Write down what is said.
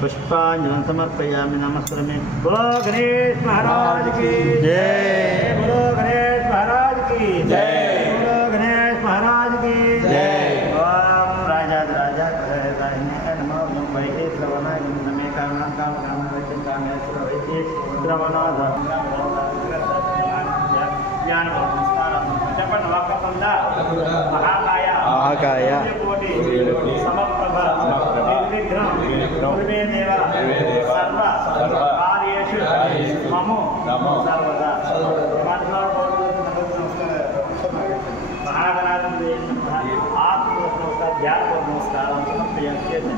पुष्पांजलि समर्पयामि नमस्कारामि। बोलो गणेश महाराज की जय। बोलो गणेश महाराज की जय। बोलो गणेश महाराज की जय। ओम राजा नमो वैद्य श्रवणाय नमे कामनां कामनां कामेश्वर वैद्य श्रवणाद ज्ञान చెప్పండి వాక్కందా మహాకాయ మహాకాయ కోటి సమప్రభ నిర్విఘ్నం గురువే దేవ సర్వ కార్యేషు మమో సర్వదా మహాగణాధిపతి ఆత్మ నమస్కారం ధ్యాన నమస్కారం సమర్పయామి।